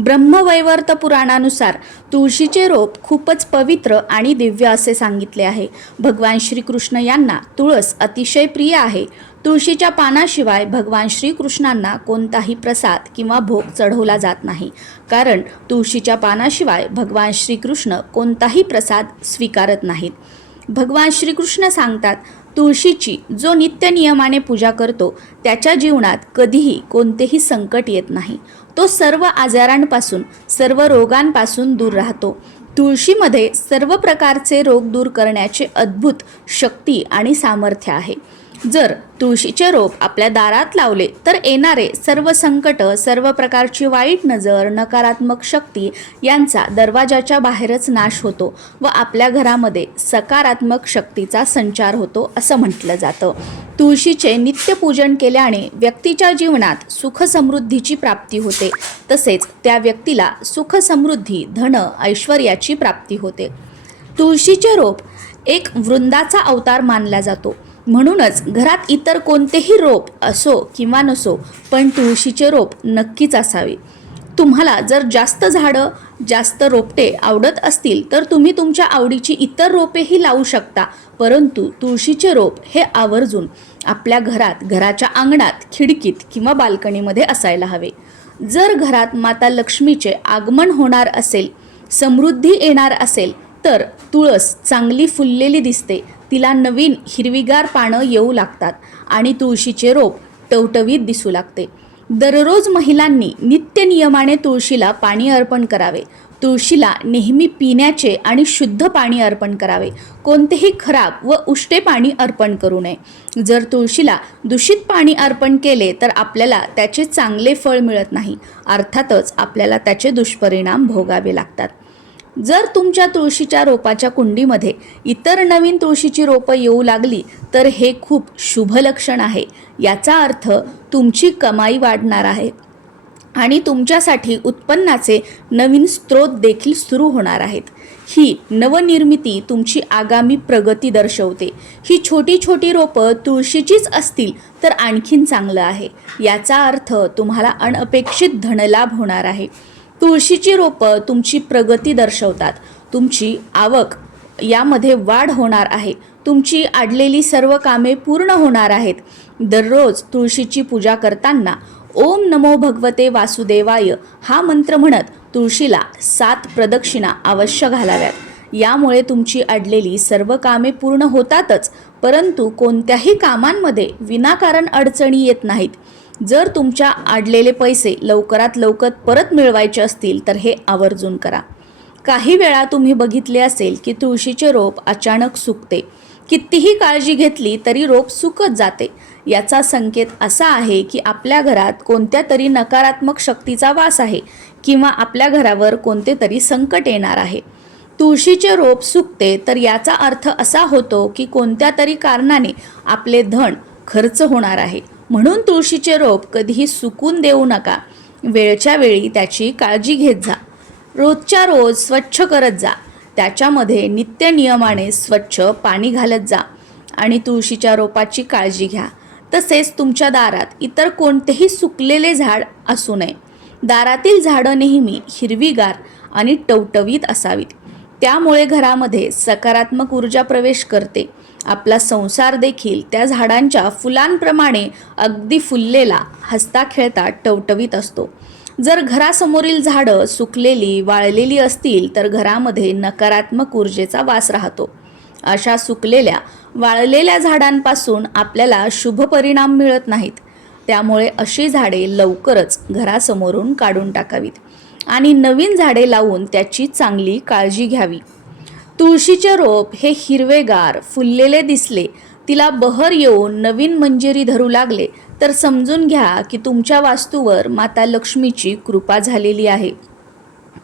ब्रह्मवैवर्त पुराणानुसार तुळशीचे रोप खूपच पवित्र आणि दिव्य असे सांगितले आहे. भगवान श्रीकृष्ण यांना तुळस अतिशय प्रिय आहे. तुळशीच्या पानाशिवाय भगवान श्रीकृष्णांना कोणताही प्रसाद किंवा भोग चढवला जात नाही, कारण तुळशीच्या पानाशिवाय भगवान श्रीकृष्ण कोणताही प्रसाद स्वीकारत नाहीत. भगवान श्रीकृष्ण सांगतात, तुळशीची जो नित्य नियमाने पूजा करतो त्याच्या जीवनात कधीही कोणतेही संकट येत नाही. तो सर्व आजारांपासून, सर्व रोगांपासून दूर राहतो. तुळशीमध्ये सर्व प्रकारचे रोग दूर करण्याचे अद्भुत शक्ती आणि सामर्थ्य आहे. जर तुळशीचे रोप आपल्या दारात लावले तर येणारे सर्व संकट, सर्व प्रकारची वाईट नजर, नकारात्मक शक्ती यांचा दरवाजाच्या बाहेरच नाश होतो व आपल्या घरामध्ये सकारात्मक शक्तीचा संचार होतो असं म्हटलं जातं. तुळशीचे नित्यपूजन केल्याने व्यक्तीच्या जीवनात सुख समृद्धीची प्राप्ती होते, तसेच त्या व्यक्तीला सुख समृद्धी, धन, ऐश्वर्याची प्राप्ती होते. तुळशीचे रोप एक वृंदाचा अवतार मानला जातो. म्हणूनच घरात इतर कोणतेही रोप असो किंवा नसो, पण तुळशीचे रोप नक्कीच असावे. तुम्हाला जर जास्त झाडं, जास्त रोपटे आवडत असतील तर तुम्ही तुमच्या आवडीची इतर रोपेही लावू शकता, परंतु तुळशीचे रोप हे आवर्जून आपल्या घरात, घराच्या अंगणात, खिडकीत किंवा बाल्कनीमध्ये असायला हवे. जर घरात माता लक्ष्मीचे आगमन होणार असेल, समृद्धी येणार असेल तर तुळस चांगली फुललेली दिसते. तिला नवीन हिरवीगार पानं येऊ लागतात आणि तुळशीचे रोप टवटवीत दिसू लागते. दररोज महिलांनी नित्य नियमाने तुळशीला पाणी अर्पण करावे. तुळशीला नेहमी पिण्याचे आणि शुद्ध पाणी अर्पण करावे. कोणतेही खराब व उष्टे पाणी अर्पण करू नये. जर तुळशीला दूषित पाणी अर्पण केले तर आपल्याला त्याचे चांगले फळ मिळत नाही. अर्थातच आपल्याला त्याचे दुष्परिणाम भोगावे लागतात. जर तुमच्या तुळशीच्या रोपाच्या कुंडीमध्ये इतर नवीन तुळशीची रोपं येऊ लागली तर हे खूप शुभ लक्षण आहे. याचा अर्थ तुमची कमाई वाढणार आहे आणि तुमच्यासाठी उत्पन्नाचे नवीन स्रोत देखील सुरू होणार आहेत. ही नवनिर्मिती तुमची आगामी प्रगती दर्शवते. ही छोटी छोटी रोपं तुळशीचीच असतील तर आणखीन चांगलं आहे. याचा अर्थ तुम्हाला अनपेक्षित धनलाभ होणार आहे. तुळशीची रोपं तुमची प्रगती दर्शवतात. तुमची आवक यामध्ये वाढ होणार आहे. तुमची अडलेली सर्व कामे पूर्ण होणार आहेत. दररोज तुळशीची पूजा करताना ओम नमो भगवते वासुदेवाय हा मंत्र म्हणत तुळशीला 7 प्रदक्षिणा अवश्य घालाव्यात. यामुळे तुमची अडलेली सर्व कामे पूर्ण होतातच, परंतु कोणत्याही कामांमध्ये विनाकारण अडचणी येत नाहीत. जर तुमच्या अडलेले पैसे लवकरात लवकर परत मिळवायचे असतील तर हे आवर्जून करा. काही वेळा तुम्ही बघितले असेल की तुळशीचे रोप अचानक सुकते. कितीही काळजी घेतली तरी रोप सुकत जाते. याचा संकेत असा आहे की आपल्या घरात कोणत्या तरी नकारात्मक शक्तीचा वास आहे किंवा आपल्या घरावर कोणते तरी संकट येणार आहे. तुळशीचे रोप सुकते तर याचा अर्थ असा होतो की कोणत्या तरी कारणाने आपले धन खर्च होणार आहे. म्हणून तुळशीचे रोप कधीही सुकून देऊ नका. वेळच्या वेळी त्याची काळजी घेत जा. रोजच्या रोज स्वच्छ करत जा. त्याच्यामध्ये नित्य नियमाने स्वच्छ पाणी घालत जा आणि तुळशीच्या रोपाची काळजी घ्या. तसेच तुमच्या दारात इतर कोणतेही सुकलेले झाड असू नये. दारातील झाडं नेहमी हिरवीगार आणि टवटवीत असावीत. त्यामुळे घरामध्ये सकारात्मक ऊर्जा प्रवेश करते. आपला संसार देखील त्या झाडांच्या फुलांप्रमाणे अगदी फुललेला, हसता खेळता टवटवीत असतो. जर घरासमोरील झाडं सुकलेली, वाळलेली असतील तर घरामध्ये नकारात्मक ऊर्जेचा वास राहतो. अशा सुकलेल्या, वाळलेल्या झाडांपासून आपल्याला शुभ परिणाम मिळत नाहीत. त्यामुळे अशी झाडे लवकरच घरासमोरून काढून टाकावीत आणि नवीन झाडे लावून त्याची चांगली काळजी घ्यावी. तुळशीचे रोप हे हिरवेगार, फुललेले दिसले, तिला बहर येऊन नवीन मंजिरी धरू लागले तर समजून घ्या की तुमच्या वास्तूवर माता लक्ष्मीची कृपा झालेली आहे.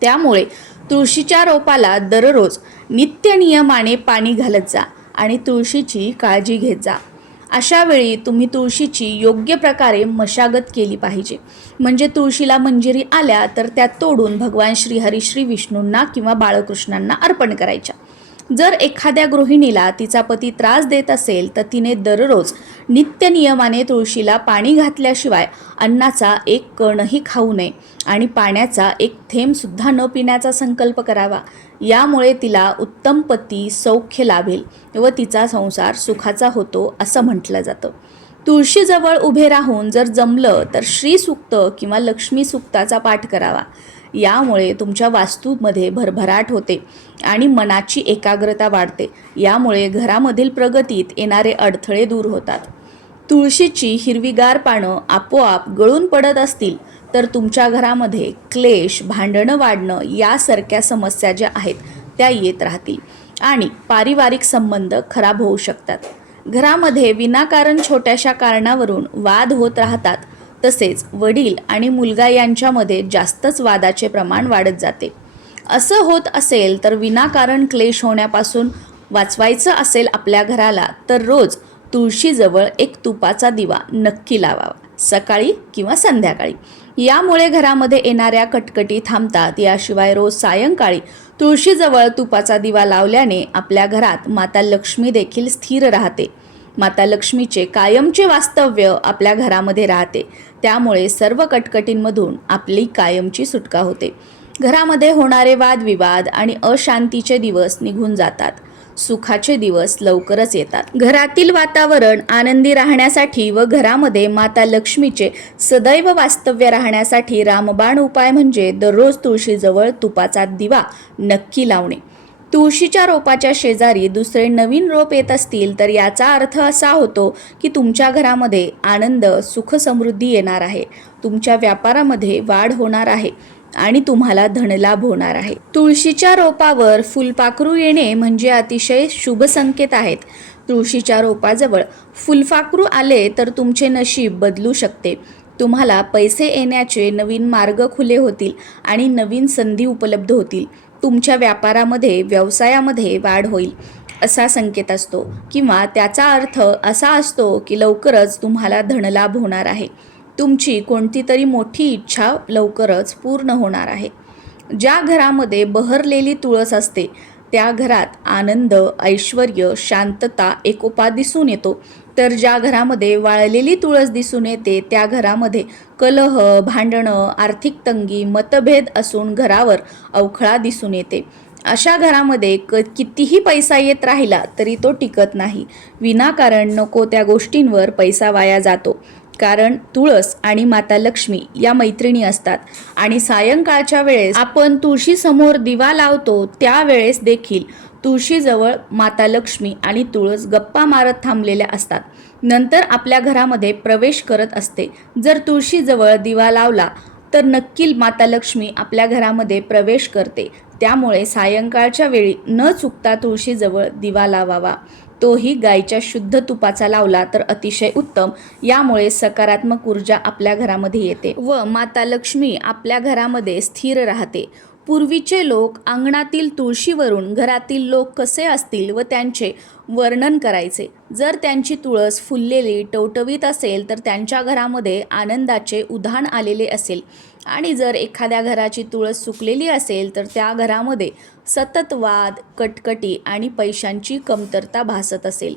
त्यामुळे तुळशीच्या रोपाला दररोज नित्य नियमाने पाणी घालत जा आणि तुळशीची काळजी घेत जा. अशा वेळी तुम्ही तुळशीची योग्य प्रकारे मशागत केली पाहिजे. म्हणजे तुळशीला मंजिरी आल्या तर त्या तोडून भगवान श्रीहरी, श्री विष्णूंना किंवा बाळकृष्णांना अर्पण करायच्या. जर एखाद्या गृहिणीला तिचा पती त्रास देत असेल तर तिने दररोज नित्य नियमाने तुळशीला पाणी घातल्याशिवाय अन्नाचा एक कणही खाऊ नये आणि पाण्याचा एक थेंबसुद्धा न पिण्याचा संकल्प करावा. यामुळे तिला उत्तम पती सौख्य लाभेल व तिचा संसार सुखाचा होतो असं म्हटलं जातं. तुळशीजवळ उभे राहून जर जमलं तर श्रीसूक्त किंवा लक्ष्मी सूक्ताचा पाठ करावा. यामुळे तुमच्या वास्तूमध्ये भरभराट होते आणि मनाची एकाग्रता वाढते. यामुळे घरामधील प्रगतीत येणारे अडथळे दूर होतात. तुळशीची हिरवीगार पानं आपोआप गळून पडत असतील तर तुमच्या घरामध्ये क्लेश, भांडणं वाढणं यासारख्या समस्या ज्या आहेत त्या येत राहतील आणि पारिवारिक संबंध खराब होऊ शकतात. घरामध्ये विनाकारण छोट्याशा कारणावरून वाद होत राहतात. तसेच वडील आणि मुलगा यांच्यामध्ये जास्तच वादाचे प्रमाण वाढत जाते. असं होत असेल तर विनाकारण क्लेश होण्यापासून वाचवायचं असेल आपल्या घराला तर रोज तुळशीजवळ एक तुपाचा दिवा नक्की लावावा, सकाळी किंवा संध्याकाळी. यामुळे घरामध्ये येणाऱ्या कटकटी थांबतात. याशिवाय रोज सायंकाळी तुळशीजवळ तुपाचा दिवा लावल्याने आपल्या घरात माता लक्ष्मी देखील स्थिर राहते. माता लक्ष्मीचे कायमचे वास्तव्य आपल्या घरामध्ये राहते. त्यामुळे सर्व कटकटींमधून आपली कायमची सुटका होते. घरामध्ये होणारे वादविवाद आणि अशांतीचे दिवस निघून जातात. सुखाचे दिवस लवकरच येतात. घरातील वातावरण आनंदी राहण्यासाठी व घरामध्ये माता लक्ष्मीचे सदैव वास्तव्य राहण्यासाठी रामबाण उपाय म्हणजे दररोज तुळशीजवळ तुपाचा दिवा नक्की लावणे. तुळशीच्या रोपाच्या शेजारी दुसरे नवीन रोप येत असतील तर याचा अर्थ असा होतो की तुमच्या घरामध्ये आनंद, सुख, समृद्धी येणार आहे. तुमच्या व्यापारामध्ये वाढ होणार आहे आणि तुम्हाला धनलाभ होणार आहे. तुळशीच्या रोपावर फुलपाखरू येणे म्हणजे अतिशय शुभ संकेत आहेत. तुळशीच्या रोपाजवळ फुलपाखरू आले तर तुमचे नशीब बदलू शकते. तुम्हाला पैसे येण्याचे नवीन मार्ग खुले होतील आणि नवीन संधी उपलब्ध होतील. तुमच्या व्यापारामध्ये, व्यवसायामध्ये वाढ होईल असा संकेत असतो किंवा त्याचा अर्थ असा असतो की लवकरच तुम्हाला धनलाभ होणार आहे. तुमची कोणती तरी मोठी इच्छा लवकरच पूर्ण होणार आहे. ज्या घरामध्ये बहरलेली तुळस असते त्या घरात आनंद, ऐश्वर्य, शांतता, एकोपा दिसून येतो. तर ज्या घरामध्ये वाळलेली तुळस दिसून येते त्या घरामध्ये कलह, भांडणं, आर्थिक तंगी, मतभेद असून घरावर अवखळा दिसून येते. अशा घरामध्ये कितीही पैसा येत राहिला तरी तो टिकत नाही. विनाकारण नको त्या गोष्टींवर पैसा वाया जातो. कारण तुळस आणि माता लक्ष्मी या मैत्रिणी असतात आणि सायंकाळच्या वेळेस आपण तुळशीसमोर दिवा लावतो त्यावेळेस देखील तुळशीजवळ माता लक्ष्मी आणि तुळस गप्पा मारत थांबलेल्या असतात. नंतर आपल्या घरामध्ये प्रवेश करत असते. जर तुळशीजवळ दिवा लावला तर नक्की माता लक्ष्मी आपल्या घरामध्ये प्रवेश करते. त्यामुळे सायंकाळच्या वेळी न चुकता तुळशीजवळ दिवा लावावा. तोही गाईच्या शुद्ध तुपाचा लावला तर अतिशय उत्तम. यामुळे सकारात्मक ऊर्जा आपल्या घरामध्ये येते व माता लक्ष्मी आपल्या घरामध्ये स्थिर राहते. पूर्वीचे लोक अंगणातील तुळशीवरून घरातील लोक कसे असतील व त्यांचे वर्णन करायचे. जर त्यांची तुळस फुललेली, टवटवीत असेल तर त्यांच्या घरामध्ये आनंदाचे उधाण आलेले असेल आणि जर एखाद्या घराची तुळस सुकलेली असेल तर त्या घरामध्ये सतत वाद, कटकटी आणि पैशांची कमतरता भासत असेल.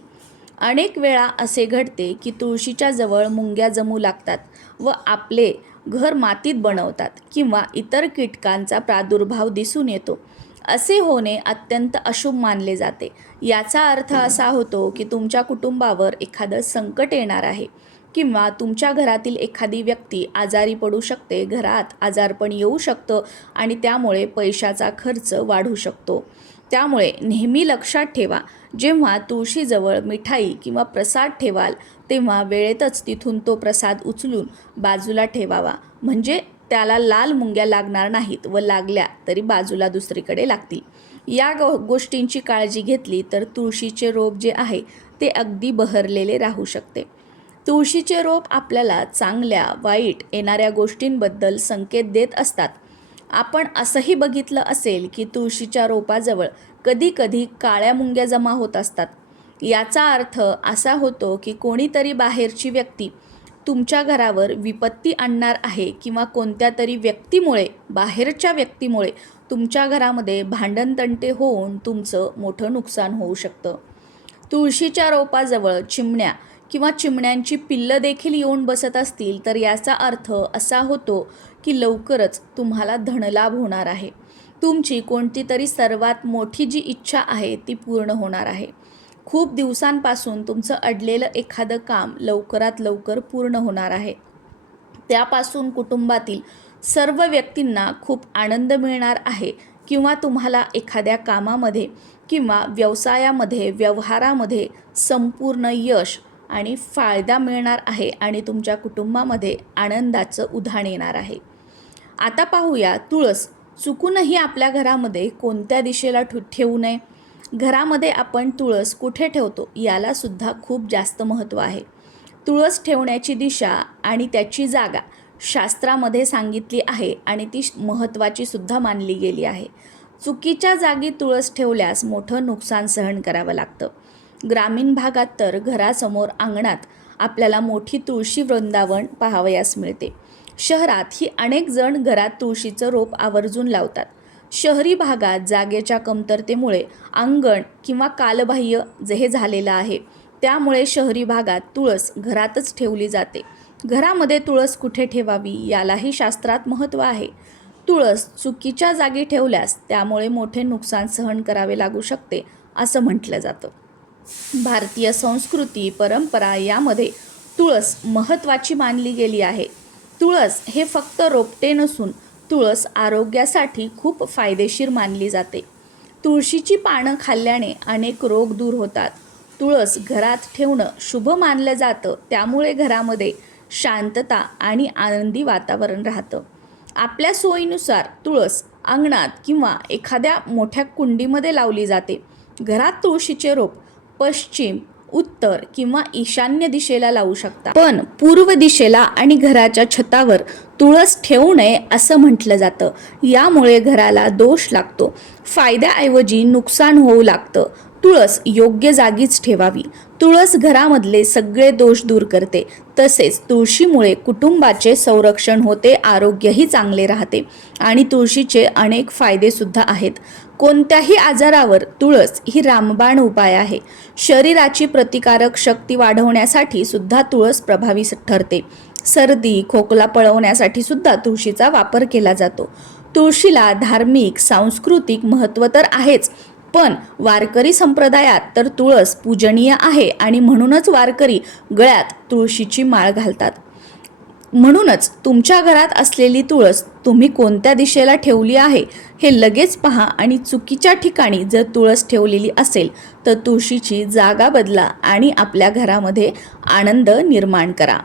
अनेक वेळा असे घडते की तुळशीच्या जवळ मुंग्या जमू लागतात व आपले घर मातीत बनवतात किंवा इतर कीटकांचा प्रादुर्भाव दिसून येतो. असे होणे अत्यंत अशुभ मानले जाते. याचा अर्थ असा होतो की तुमच्या कुटुंबावर एखादं संकट येणार आहे किंवा तुमच्या घरातील एखादी व्यक्ती आजारी पडू शकते. घरात आजारपण येऊ शकतं आणि त्यामुळे पैशाचा खर्च वाढू शकतो. त्यामुळे नेहमी लक्षात ठेवा, जेव्हा तुळशीजवळ मिठाई किंवा प्रसाद ठेवाल तेव्हा वेळेतच तिथून तो प्रसाद उचलून बाजूला ठेवावा. म्हणजे त्याला लाल मुंग्या लागणार नाहीत व लागल्या तरी बाजूला दुसरीकडे लागतील. या गोष्टींची काळजी घेतली तर तुळशीचे रोप जे आहे ते अगदी बहरलेले राहू शकते. तुळशीचे रोप आपल्याला चांगल्या, वाईट येणाऱ्या गोष्टींबद्दल संकेत देत असतात. आपण असंही बघितलं असेल की तुळशीच्या रोपाजवळ कधी-कधी काळ्या मुंग्या जमा होत असतात. याचा अर्थ असा होतो की कोणीतरी बाहेरची व्यक्ती तुमच्या घरावर विपत्ती आणणार आहे किंवा कोणत्या तरी व्यक्तीमुळे, बाहेरच्या व्यक्तीमुळे तुमच्या घरामध्ये भांडणतंटे होऊन तुमचं मोठं नुकसान होऊ शकतं. तुळशीच्या रोपाजवळ चिमण्या किंवा चिमण्यांची पिल्लं देखील येऊन बसत असतील तर याचा अर्थ असा होतो की लवकरच तुम्हाला धनलाभ होणार आहे. तुमची कोणती तरी सर्वात मोठी जी इच्छा आहे ती पूर्ण होणार आहे. खूप दिवसांपासून तुमचं अडलेलं एखादं काम लवकरात लवकर पूर्ण होणार आहे. त्यापासून कुटुंबातील सर्व व्यक्तींना खूप आनंद मिळणार आहे किंवा तुम्हाला एखाद्या कामामध्ये किंवा व्यवसायामध्ये, व्यवहारामध्ये संपूर्ण यश आणि फायदा मिळणार आहे आणि तुमच्या कुटुंबामध्ये आनंदाचं उधाण येणार आहे. आता पाहूया तुळस चुकूनही आपल्या घरामध्ये कोणत्या दिशेला ठेवू नये. घरामध्ये आपण तुळस कुठे ठेवतो याला सुद्धा खूप जास्त महत्त्व आहे. तुळस ठेवण्याची दिशा आणि त्याची जागा शास्त्रामध्ये सांगितली आहे आणि ती महत्त्वाची सुद्धा मानली गेली आहे. चुकीच्या जागी तुळस ठेवल्यास मोठं नुकसान सहन करावं लागतं. ग्रामीण भागात तर घरासमोर अंगणात आपल्याला मोठी तुळशी वृंदावन पाहावयास मिळते. शहरात ही अनेक जण घरात तुळशीचं रोप आवर्जून लावतात. शहरी भागात जागेच्या कमतरतेमुळे अंगण किंवा कालबाह्य जे हे झालेलं आहे त्यामुळे शहरी भागात तुळस घरातच ठेवली जाते. घरामध्ये तुळस कुठे ठेवावी यालाही शास्त्रात महत्त्व आहे. तुळस चुकीच्या जागी ठेवल्यास त्यामुळे मोठे नुकसान सहन करावे लागू शकते असं म्हटलं जातं. भारतीय संस्कृती, परंपरा यामध्ये तुळस महत्त्वाची मानली गेली आहे. तुळस हे फक्त रोपटे नसून तुळस आरोग्यासाठी खूप फायदेशीर मानली जाते. तुळशीची पानं खाल्ल्याने अनेक रोग दूर होतात. तुळस घरात ठेवणं शुभ मानलं जातं. त्यामुळे घरामध्ये शांतता आणि आनंदी वातावरण राहतं. आपल्या सोयीनुसार तुळस अंगणात किंवा एखाद्या मोठ्या कुंडीमध्ये लावली जाते. घरात तुळशीचे रोप पश्चिम, उत्तर किंवा ईशान्य दिशेला लावू शकता. पण पूर्व दिशेला आणि घराच्या छतावर तुळस ठेवू नये असं म्हटलं जातं. यामुळे घराला दोष लागतो, फायद्याऐवजी नुकसान होऊ लागतं. तुळस योग्य जागीच ठेवावी. तुळस घरामधले सगळे दोष दूर करते. तसेच तुळशीमुळे कुटुंबाचे संरक्षण होते, आरोग्यही चांगले राहते आणि तुळशीचे अनेक फायदेसुद्धा आहेत. कोणत्याही आजारावर तुळस ही रामबाण उपाय आहे. शरीराची प्रतिकारक शक्ती वाढवण्यासाठी सुद्धा तुळस प्रभावी ठरते. सर्दी, खोकला पळवण्यासाठी सुद्धा तुळशीचा वापर केला जातो. तुळशीला धार्मिक, सांस्कृतिक महत्त्व तर आहेच, पण वारकरी संप्रदायात तर तुळस पूजनीय आहे आणि म्हणूनच वारकरी गळ्यात तुळशीची माळ घालतात. म्हणूनच तुमच्या घरात असलेली तुळस तुम्ही कोणत्या दिशेला ठेवली आहे हे लगेच पहा आणि चुकीच्या ठिकाणी जर तुळस ठेवलेली असेल तर तुळशीची जागा बदला आणि आपल्या घरामध्ये आनंद निर्माण करा.